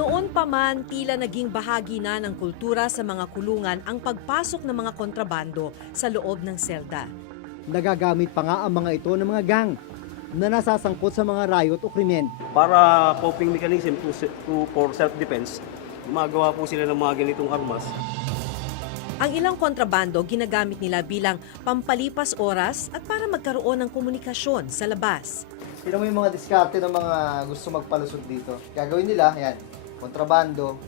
Noon pa man, tila naging bahagi na ng kultura sa mga kulungan ang pagpasok ng mga kontrabando sa loob ng selda. Nagagamit pa nga ang mga ito ng mga gang na nasasangkot sa mga riot o krimen. Para coping mechanism to, to for self-defense, gumagawa po sila ng mga ganitong armas. Ang ilang kontrabando ginagamit nila bilang pampalipas oras at para magkaroon ng komunikasyon sa labas. Sino mo yung mga diskarte ng mga gusto magpalusot dito? Gagawin nila, yan, kontrabando,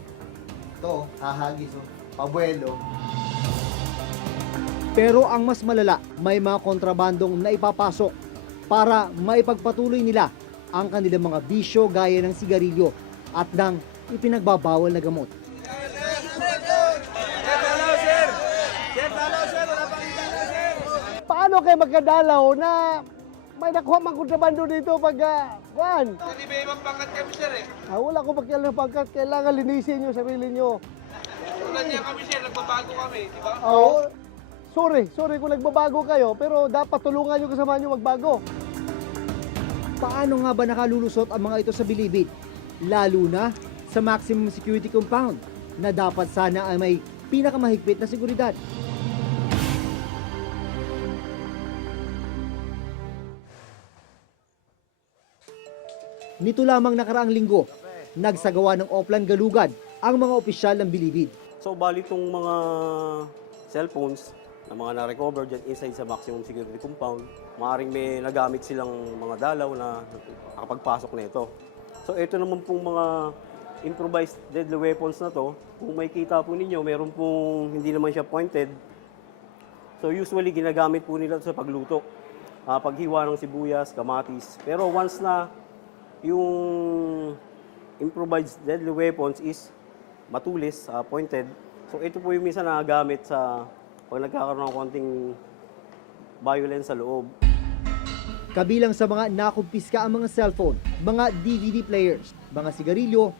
to, hahagis, oh, pabuelo. Pero ang mas malala, may mga kontrabandong naipapasok para maipagpatuloy nila ang kanilang mga bisyo gaya ng sigarilyo at ng ipinagbabawal na gamot. Paano kayo magkadalaw na may nakuha mang kontrabando dito pag uh, kuhan? Hindi may ibang pangkat kami sir eh. Ah, wala ko pakialam ng pagkat. Kailangan linisin yung sarili nyo. Tulad niya kami sir, nagbabago kami, di ba? Oo. sorry, sorry kung nagbabago kayo, pero dapat tulungan nyo kasama nyo magbago. Paano nga ba nakalulusot ang mga ito sa bilibid? Lalo na sa maximum security compound na dapat sana ay may pinakamahigpit na seguridad. Nito lamang nakaraang linggo, nagsagawa ng offline galugad ang mga opisyal ng bilibid. So, bali itong mga cellphones na mga na-recover dyan inside sa maximum security compound, maaaring may nagamit silang mga dalaw na nakapagpasok na ito. So, ito naman pong mga improvised deadly weapons na to, kung may kita po ninyo, meron pong hindi naman siya pointed. So, usually ginagamit po nila sa pagluto. Ah, paghiwa ng sibuyas, kamatis. Pero once na yung improvised deadly weapons is matulis, ah, pointed. So ito po yung minsan nagagamit sa pag nagkakaroon ng konting violence sa loob. Kabilang sa mga nakumpiska ang mga cellphone, mga DVD players, mga sigarilyo,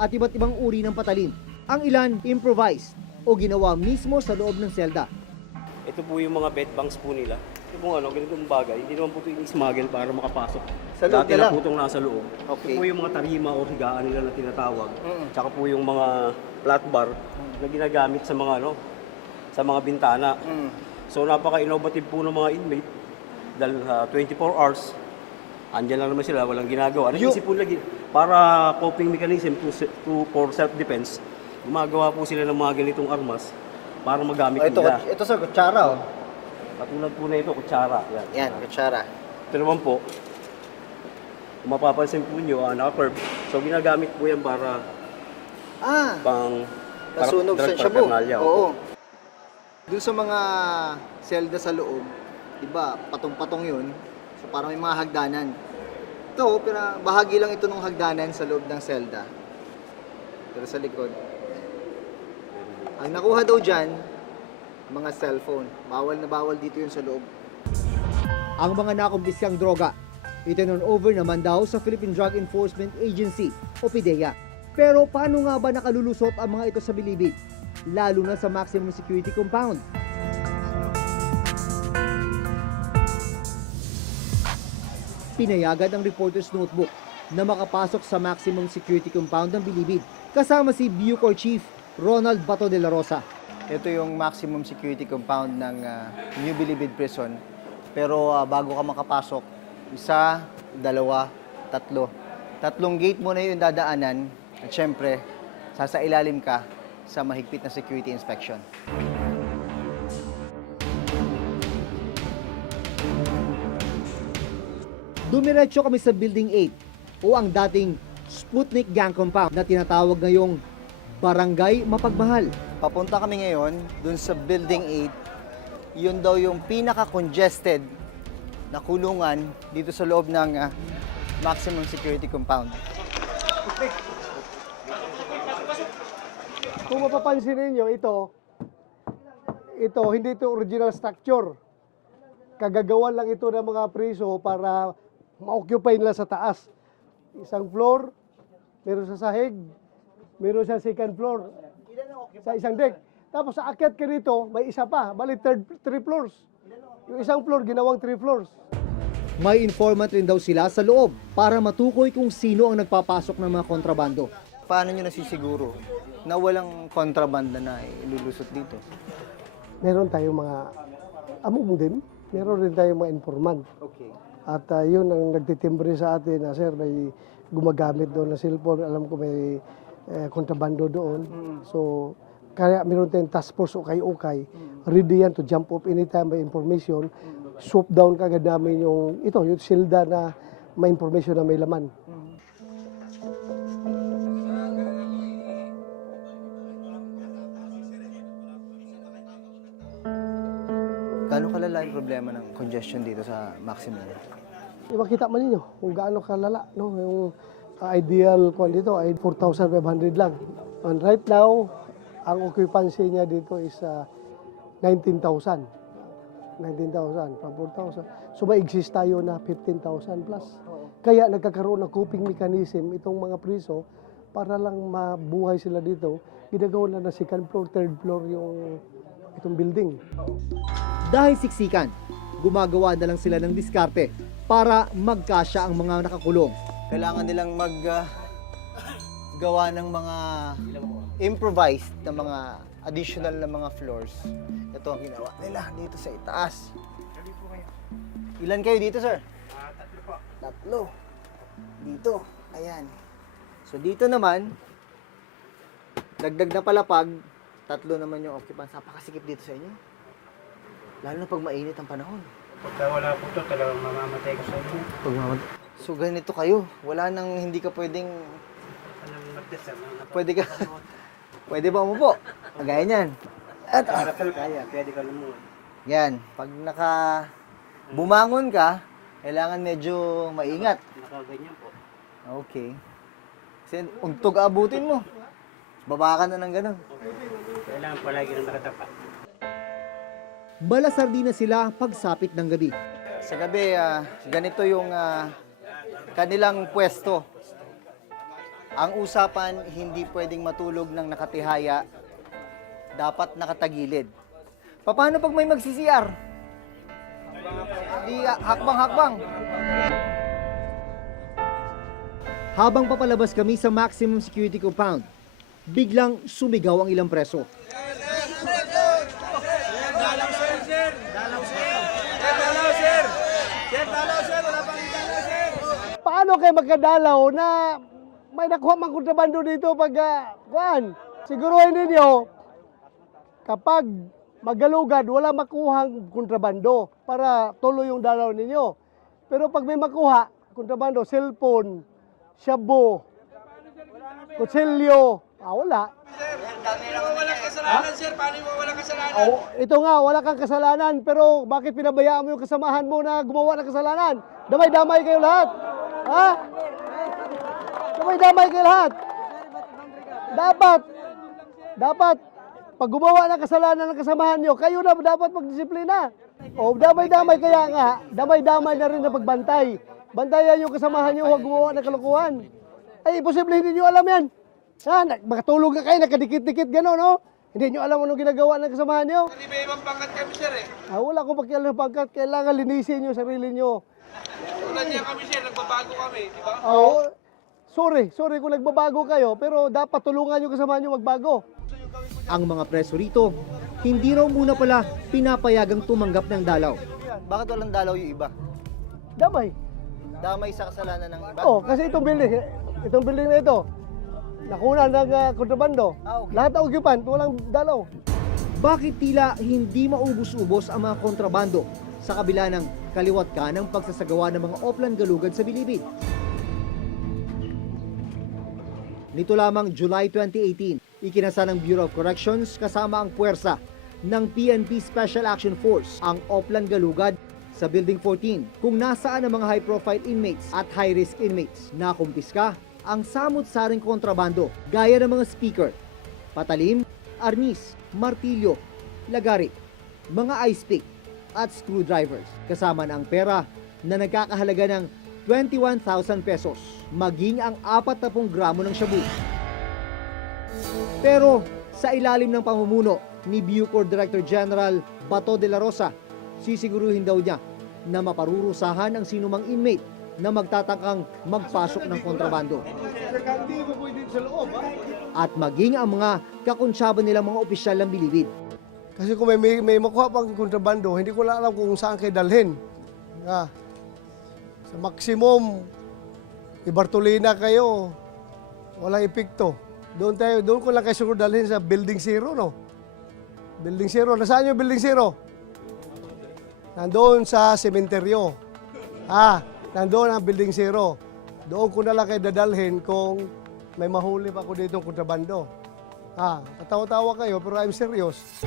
at iba't ibang uri ng patalin. Ang ilan improvised o ginawa mismo sa loob ng selda. Ito po yung mga bed banks po nila. Ito po ano, ganitong bagay. Hindi naman po ito in-smuggle para makapasok. Sa loob Dati na po itong nasa loob. Okay. Ito po yung mga tarima o higaan nila na tinatawag. Tsaka po yung mga flat bar na ginagamit sa mga ano, sa mga bintana. So napaka-innovative po ng mga inmate dahil ah, 24 hours andyan lang naman sila, walang ginagawa. Naisip po lagi, para coping mechanism to, to for self-defense, gumagawa po sila ng mga ganitong armas para magamit Oh, ito, nila. ito sa kutsara, oh. Katulad po na ito, kutsara. Yan. Yan, kutsara. Ito naman po, kung mapapansin po nyo, uh, naka-curve. So ginagamit po yan para Ah, pang nasunog sa drug shabu. paraphernalia, opo. Oo. Doon sa mga selda sa loob, iba, patong-patong yun. So parang may mga hagdanan. Ito, pero bahagi lang ito ng hagdanan sa loob ng selda. Pero sa likod. Ang nakuha daw dyan, mga cellphone. Bawal na bawal dito yun sa loob. Ang mga nakumpiskang droga, itinurn over naman daw sa Philippine Drug Enforcement Agency o PIDEA. Pero paano nga ba nakalulusot ang mga ito sa bilibid? Lalo na sa maximum security compound. Pinayagan ng reporter's notebook na makapasok sa maximum security compound ng bilibid kasama si Bucor Chief Ronald Bato de la Rosa. Ito yung maximum security compound ng ah, New Bilibid Prison. Pero ah, bago ka makapasok, isa, dalawa, tatlo. Tatlong gate mo na yung dadaanan at syempre, sasailalim ka sa mahigpit na security inspection. Dumiretso kami sa Building 8 o ang dating Sputnik Gang Compound na tinatawag ngayong Barangay Mapagmahal. Papunta kami ngayon dun sa Building 8. Yun daw yung pinaka-congested na kulungan dito sa loob ng ah, maximum security compound. Kung mapapansin ninyo, ito, ito, hindi ito original structure. Kagagawan lang ito ng mga priso para ma-occupy nila sa taas. Isang floor, meron sa sahig, meron sa second floor, sa isang deck. Tapos sa akyat ka dito, may isa pa, bali third, three floors. Yung isang floor, ginawang three floors. May informant rin daw sila sa loob para matukoy kung sino ang nagpapasok ng mga kontrabando. Paano nyo nasisiguro na walang kontrabanda na ilulusot dito? Meron tayong mga among din, meron rin tayong mga informant. Okay. At ah, yun ang nagtitimbre sa atin na sir may gumagamit doon ng cellphone. Alam ko may eh, kontrabando doon. So kaya meron tayong task force ukay-ukay. Ready yan to jump up anytime may information. Swoop down kagad namin yung ito, yung silda na may information na may laman. Gaano kalala yung problema ng congestion dito sa Maximum? Ipakita man ninyo kung gaano kalala. No? Yung uh, ideal kwan dito ay 4,500 lang. And right now, ang occupancy niya dito is uh, 19,000. 19,000 from 4,000. So may exist tayo na 15,000 plus. Kaya nagkakaroon ng coping mechanism itong mga priso para lang mabuhay sila dito. Ginagawa na na second floor, third floor yung itong building. Dahil siksikan, gumagawa na lang sila ng diskarte para magkasya ang mga nakakulong. Kailangan nilang mag ah, gawa ng mga improvised na mga additional na mga floors. Ito ang ginawa nila dito sa itaas. Ilan kayo dito, sir? tatlo po. Tatlo. Dito. Ayan. So dito naman, dagdag na palapag, tatlo naman yung occupants. Napakasikip dito sa inyo. Lalo na pag mainit ang panahon. Pagka wala po to, talagang mamamatay ko sa inyo. Pagmamad- So ganito kayo. Wala nang hindi ka pwedeng Anong magdasal? Pwede ka. Pwede ba umupo? Kagaya niyan. At ah, kaya, pwede ka lumuhod. yan, pag naka bumangon ka, kailangan medyo maingat. Nakaganyan po. Okay. Kasi untog abutin mo. Baba ka na ng ganun. Kailangan palagi na nakatapat. Malasar din na sila pagsapit ng gabi. Sa gabi, ah, ganito yung ah, kanilang pwesto. Ang usapan, hindi pwedeng matulog ng nakatihaya. Dapat nakatagilid. Paano pag may mag-CCR? Di ah, hakbang-hakbang. Habang papalabas kami sa maximum security compound, biglang sumigaw ang ilang preso. Paano kayo magkadalaw na may nakuha mang kontrabando dito pag uh, kuan? Siguruhin ninyo kapag magalugad wala makuhang kontrabando para tuloy yung dalaw ninyo. Pero pag may makuha kontrabando, cellphone, shabu, kutsilyo, ah, wala. Paano mo walang kasalanan, sir? Paano mo walang kasalanan? Oh, ito nga, wala kang kasalanan, pero bakit pinabayaan mo yung kasamahan mo na gumawa ng kasalanan? Damay-damay kayo lahat. Ha? Damay-damay kayo lahat. Dapat, dapat, pag gumawa ng kasalanan ng kasamahan nyo, kayo na dapat magdisiplina. O, damay-damay kaya nga, damay-damay na rin na pagbantay. Bantayan yung kasamahan nyo, huwag gumawa ng kalukuhan. Ay, imposible hindi nyo alam yan. Ha, makatulog na kayo, nakadikit-dikit gano'n, no? Hindi nyo alam anong ginagawa ng kasamahan nyo. Hindi may ibang pangkat kami, sir eh. Ah, wala akong pakialam ng pangkat. Kailangan linisin nyo sarili nyo. Tulad niya kami, sir. Nagbabago kami, di ba? Oo. Sorry, sorry kung nagbabago kayo, pero dapat tulungan nyo kasama nyo magbago. Ang mga preso rito, hindi raw muna pala pinapayagang tumanggap ng dalaw. Bakit walang dalaw yung iba? Damay. Damay sa kasalanan ng iba? Oh, kasi itong building, itong building na ito, nakuna ng uh, kontrabando. Ah, okay. Lahat occupant, walang dalaw. Bakit tila hindi maubos-ubos ang mga kontrabando sa kabila ng kaliwat ka ng pagsasagawa ng mga oplan galugad sa Bilibid? Nito lamang July 2018, ikinasa ng Bureau of Corrections kasama ang puwersa ng PNP Special Action Force ang Oplan Galugad sa Building 14 kung nasaan ang mga high-profile inmates at high-risk inmates. Na kumpiska ang samot-saring kontrabando gaya ng mga speaker, patalim, arnis, martilyo, lagari, mga ice pick at screwdrivers. Kasama na ang pera na nagkakahalaga ng 21,000 pesos maging ang 40 gramo ng shabu. Pero sa ilalim ng pamumuno ni Bucor Director General Bato de la Rosa, sisiguruhin daw niya na maparurusahan ang sinumang inmate na magtatangkang magpasok ng kontrabando. At maging ang mga kakonsyaba nilang mga opisyal ng bilibid. Kasi kung may, may, may makuha pang kontrabando, hindi ko alam kung saan kayo dalhin. Ah, sa maximum, ibartolina kayo, walang epekto. Doon tayo, doon ko lang kayo siguro dalhin sa Building Zero, no? Building Zero. Nasaan yung Building Zero? Nandoon sa sementeryo. Ah, nandoon ang Building Zero. Doon ko na lang kayo dadalhin kung may mahuli pa ako dito kontrabando. Ah, katawa-tawa kayo pero I'm serious.